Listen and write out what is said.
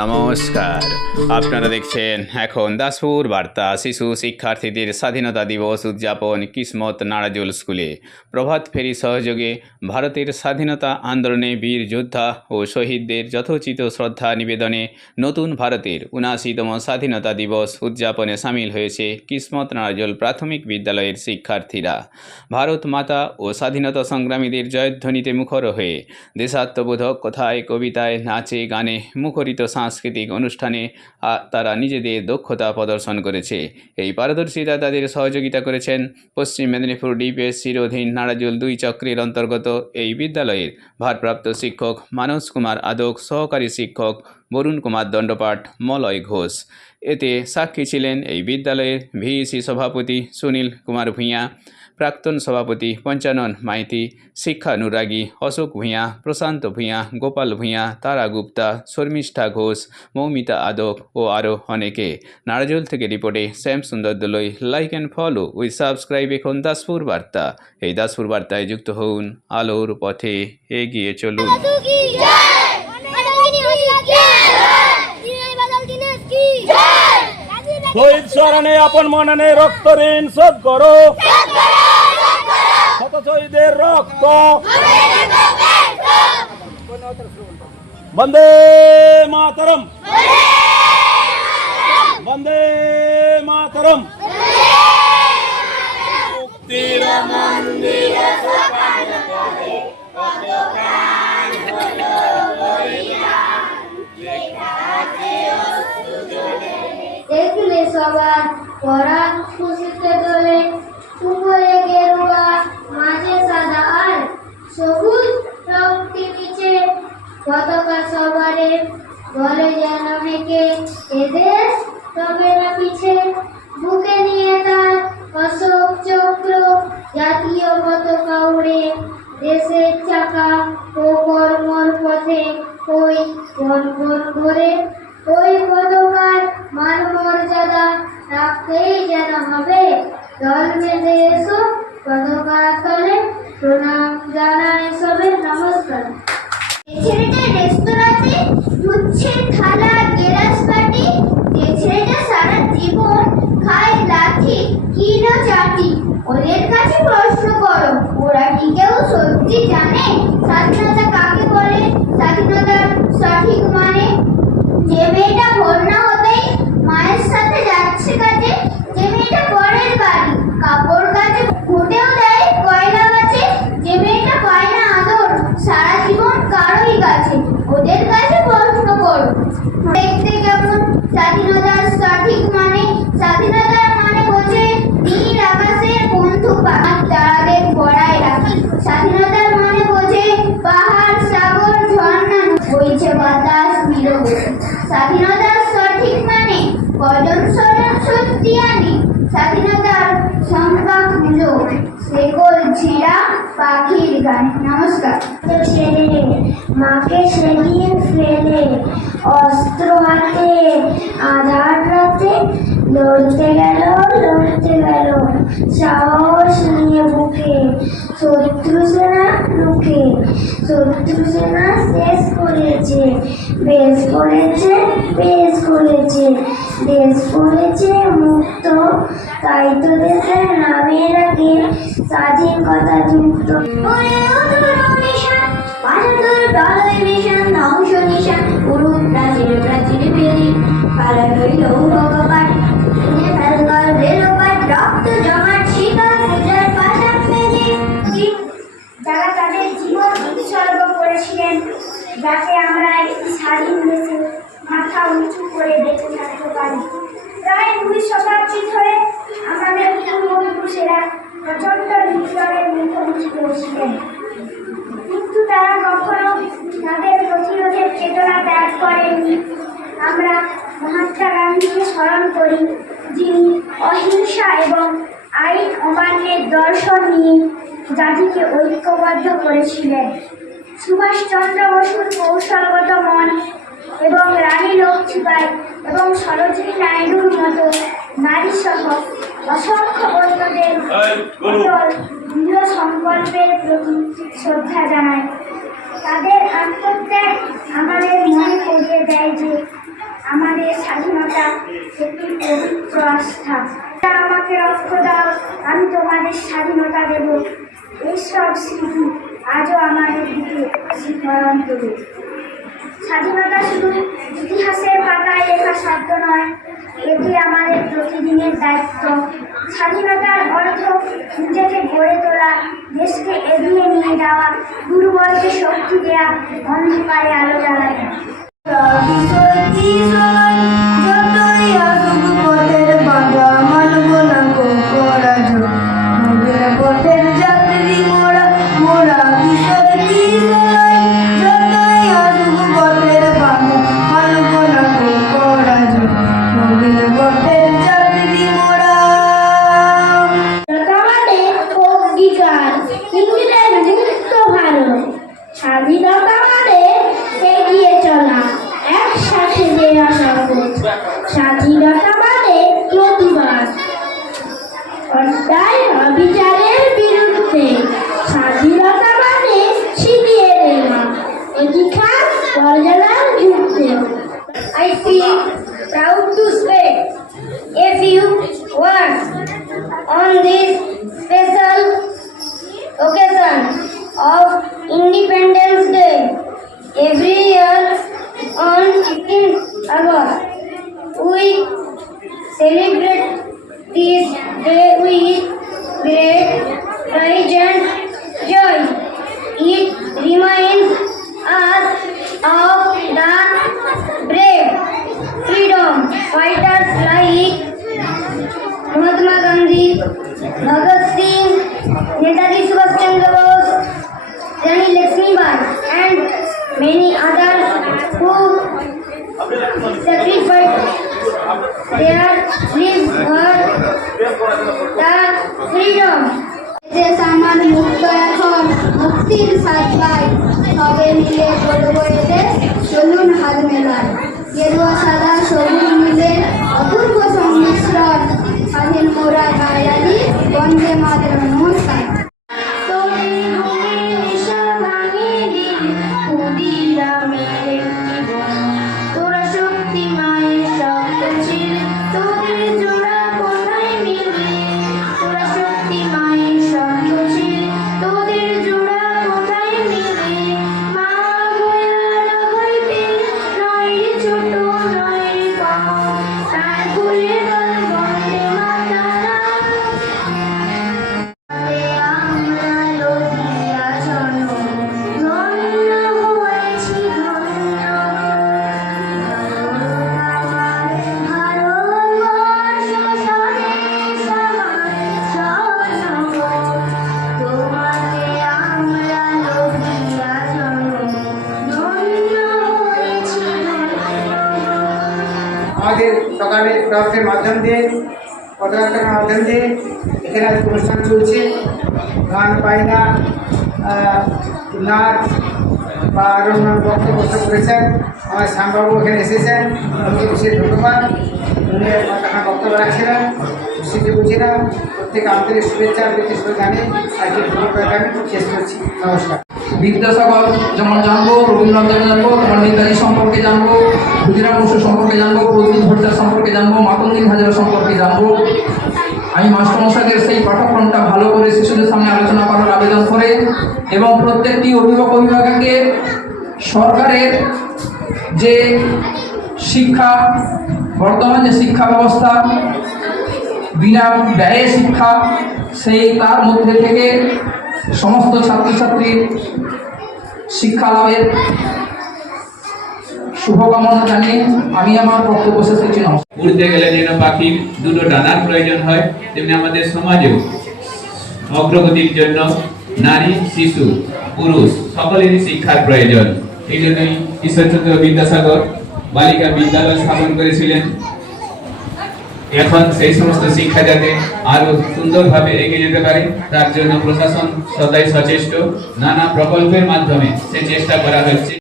নমস্কার, আপনারা দেখছেন এখন দাসপুর বার্তা। শিশু শিক্ষার্থীদের স্বাধীনতা দিবস উদযাপন কিসমত নাড়াজুল স্কুলে। প্রভাত ফেরি সহযোগে ভারতের স্বাধীনতা আন্দোলনে বীর যোদ্ধা ও শহীদদের যথোচিত শ্রদ্ধা নিবেদনে নতুন ভারতের ৭৯তম স্বাধীনতা দিবস উদযাপনে সামিল হয়েছে কিসমত নাড়াজুল প্রাথমিক বিদ্যালয়ের শিক্ষার্থীরা। ভারত মাতা ও স্বাধীনতা সংগ্রামীদের জয়ধ্বনিতে মুখর হয়ে দেশাত্মবোধক কথায়, কবিতায়, নাচে, গানে মুখরিত সাংস্কৃতিক অনুষ্ঠানে তারা নিজেদের দক্ষতা প্রদর্শন করেছে। এই পারদর্শিতা তাদের সহযোগিতা করেছেন পশ্চিম মেদিনীপুর ডিপিএসসির অধীন নাড়াজুল ২ চক্রের অন্তর্গত এই বিদ্যালয়ের ভারপ্রাপ্ত শিক্ষক মানস কুমার আদক, সহকারী শিক্ষক বরুণ কুমার দণ্ডপাঠ, মলয় ঘোষ। এতে সাক্ষী ছিলেন এই বিদ্যালয়ের ভিইসি সভাপতি সুনীল কুমার ভূঁইয়া, প্রাক্তন সভাপতি পঞ্চানন মাইতি, শিক্ষানুরাগী অশোক ভূঁইয়া, প্রশান্ত ভূঁইয়া, গোপাল ভূঁইয়া, তারা গুপ্তা, শর্মিষ্ঠা ঘোষ, মৌমিতা আদক ও আরও অনেকে। নাড়াজুল থেকে রিপোর্টে Shyam Sundar Dolui. Like and follow with subscribe এখন দাসপুর বার্তা। এই দাসপুর বার্তায় যুক্ত হন, আলোর পথে এগিয়ে চলুন। শহীদ স্মরণে আপন মননে রক্ত ঋণ শোধ করো, শত শহীদের রক্ত বন্দে মাতরম, বন্দে মাতরম। মুক্তির মন্দির দেখলে সবার পরাণ খুশিতে দোলে, উপরে গেরুয়া মাঝে সাদা আর সবুজ রঙটি নিচে পতাকা সবারে বলে যেন মেকে এদেশ তবে না পিছে। বুকে নিয়ে তার অশোক চক্র, জাতীয় পতাকা উড়ে দেশের চাকা ও কর্মর পথে ওই কোন কোন ঘরে। ওই পতাকার মান মর্যাদা রাখতেই যেন হবে দল বেঁধে এসো পতাকার তলে, প্রণাম জানাই সবে নমস্কার। ছেলেটা রেস্তোরাঁতে ধুচ্ছে থালা গেলাস বাটি, যে ছেলেটা সারা জীবন খায় লাথি কিলো চাটি। ওদের কাছে প্রশ্ন করো, ওরা কি কেউ সত্যি জানে স্বাধীনতা কাকে বলে, স্বাধীনতার সঠিক মানে? যে মেয়েটা ভোর না হতেই মায়ের সাথে যাচ্ছে কাজে, যে মেয়েটা পরের বাড়ি কাপড় কাচে ঘুটেও দেয় কয়লা গাছে, যে মেয়েটা পায় না আদর সারা জীবন কারোই কাছে, ওদের কাছে প্রশ্ন করো দেখতে কেমন স্বাধীনতার সঠিক মানে? স্বাধীনতার মানে বোঝে নীল আকাশের বন্ধু পাহাড় তারাদের পড়ায় রাখি। স্বাধীনতার মানে বোঝে পাহাড় সাগর ঝর্ণা বইছে বাতাস বিরোধ। স্বাধীনতার সঠিক মানে কজন স্মরণ সত্যি আনে, স্বাধীনতার সংজ্ঞা খুঁজো সেকল ছেঁড়া পাখির গান। নমস্কার। ছেলে মাকে সেদিন ফেলে অস্ত্র হাতে আধার রাতে লড়তে গেল সাহস নিয়ে বুকে, শত্রু সেনা লুকে, শত্রু সেনা শেষ করেছে, বেশ করেছে দেশ করেছে মুক্ত। তাই তো দেশের নামের আগে স্বাধীনতা যুক্ত। ধ্বংস নিশান পুরুষ প্রাচীর বেরি কালা রইল ভগবান রেলপাট রক্ত জমাট শিকার পূজার পাশা ফেলে। যারা তাদের জীবন উৎসর্গ করেছিলেন যাতে আমরা একটি স্বাধীন দেশে মাথা উঁচু করে বেঁচে থাকতে পারি। প্রায় 2 শতাব্দী ধরে আমাদের পূর্বপুরুষেরা প্রচণ্ড নিপীড়নের মুখোমুখি করেছিলেন, কিন্তু তারা কখনো তাদের প্রতিরোধের চেতনা ত্যাগ করেননি। আমরা মহাত্মা গান্ধীকে স্মরণ করি, যিনি অহিংসা এবং আইন অমান্যের দর্শন নিয়ে জাতিকে ঐক্যবদ্ধ করেছিলেন। সুভাষচন্দ্র বসুর কৌশলগত মন এবং রানী লক্ষ্মীবাই এবং সরোজিনী নাইডুর মতো নারী সহ অসংখ্য অন্যদের দৃঢ় সংকল্পের প্রতি শ্রদ্ধা জানায়। তাদের আত্মত্যাগ একটি পবিত্র আস্থা। আমাকে রক্ত দাও, আমি তোমাদের স্বাধীনতা দেব। এইসব স্মৃতি আজও আমাদের দিকে শিহরণ তোলে। স্বাধীনতা শুধু ইতিহাসের পাতায় লেখা শব্দ নয়, এটি আমাদের প্রতিদিনের দায়িত্ব। স্বাধীনতার অর্থ নিজেকে গড়ে তোলা, দেশকে এগিয়ে নিয়ে যাওয়া, দুর্বলকে শক্তি দেয়া, অন্ধকারে আলো জ্বালানো। যতই আসুক পথের বাধা, মানব না গো পরাজয়। নবীর পথের যাত্রী মোরা, মোরা কিশোর কিশোর। যতই আসুক পথের বাধা, মানব না গো পরাজয়। নবীর পথের যাত্রী মোরা। আমাদের অঙ্গীকার ইংরেজ মুক্ত ভারত। স্বাধীনতা মানে এগিয়ে চলা, একসাথে দেওয়া শপথ। স্বাধীনতা মানে প্রতিবাদ অন্যায় অবিচারের বিরুদ্ধে। স্বাধীনতা মানে শিখিয়ে দেওয়া অধিকার মর্যাদার যুদ্ধে। I feel proud to say a few words on this special occasion of Independence Day. Every year on 15th August, we celebrate this day with great pride and joy. It reminds us of the brave freedom fighters like Mahatma Gandhi, Bhagat Singh, Netaji Subhash Chandra Bose, Rani Lakshmibai, and many others who sacrificed their lives for the freedom. দেশ আমার মুক্ত এখন, মুক্তির স্বাদ পাই। সবে মিলে বলবো এদের, চলুন হাত মেলায়। গেরুয়া সাদা সবুজ মিলে অপূর্ব সংমিশ্রণ। স্বাধীন মোরা বাঙালি, বন্দে মাতরম। নমস্কার। তোরা শক্তি মায়ের শব্দ ছিল, তোদের জোড়া কোথায় মিলবে? তোরা শক্তি মায়ের শব্দ ছিল, তোদের জোড়া কোথায় মিলবে? মা ভোলা হইতে নয় রে ছোট, নয় রে কম, তার ভুলে গেল বন্দে মাতরম। আমরা লড়িয়া জন্ম, ধন্য হয়েছি ধন্য। ভারতবর্ষ স্বদেশ আমার, তোমাকে আমরা লড়িয়া জন্ম, ধন্য হয়েছি ধন্য। আমাদের সকালে ক্লাসের মাধ্যম দিয়ে, পদযাত্রার মাধ্যম দিয়ে এখানে আজ অনুষ্ঠান চলছে। গান বায়না, নাচ বা আরও অন্যান্য বক্তব্য করেছেন। আমার শ্যামবাবু এখানে এসেছেন, উনি বিশেষ ধন্যবাদ। উনি আমার বক্তব্য রাখছিলেন, খুশিকে বুঝিলাম। প্রত্যেকে আন্তরিক শুভেচ্ছা বিশেষ করে জানি। আজকে ধন্যবাদ আমি শেষ করছি। নমস্কার। বিদ্যাসাগর যেমন জানবো, রবীন্দ্রনাথ জানবো, তোমার নেতাজি সম্পর্কে জানবো, ক্ষুদিরাম বসু সম্পর্কে জানবো, প্রদ্যুৎ ভট্টাচার্য সম্পর্কে জানবো, মাতঙ্গিনী হাজরা সম্পর্কে জানবো। আমি মাস্টারমশাইদের সেই পাঠ্যক্রমটা ভালো করে শিশুদের সামনে আলোচনা করার আবেদন করে এবং প্রত্যেকটি অভিভাবককে সরকারের যে শিক্ষা, বর্তমান যে শিক্ষা ব্যবস্থা, বিনা ব্যয়ে শিক্ষা, সেই তার মধ্যে থেকে সমস্ত ছাত্রছাত্রীর শিক্ষা লাভের শুভকামনা জানিয়ে আমি আমার বক্তব্য শেষ করছি। নমস্কার। উড়তে গেলে যেন পাখির দুটো ডানার প্রয়োজন হয়, তেমনি আমাদের সমাজেও অগ্রগতির জন্য নারী, শিশু, পুরুষ সকলেরই শিক্ষার প্রয়োজন। এই জন্যই ঈশ্বরচন্দ্র বিদ্যাসাগর বালিকা বিদ্যালয় স্থাপন করেছিলেন। এখন সেই সমস্ত শিক্ষা যাতে আরো সুন্দরভাবে এগিয়ে যেতে পারে, তার জন্য প্রশাসন সদাই সচেষ্ট। নানা প্রকল্পের মাধ্যমে সে চেষ্টা করা হচ্ছে।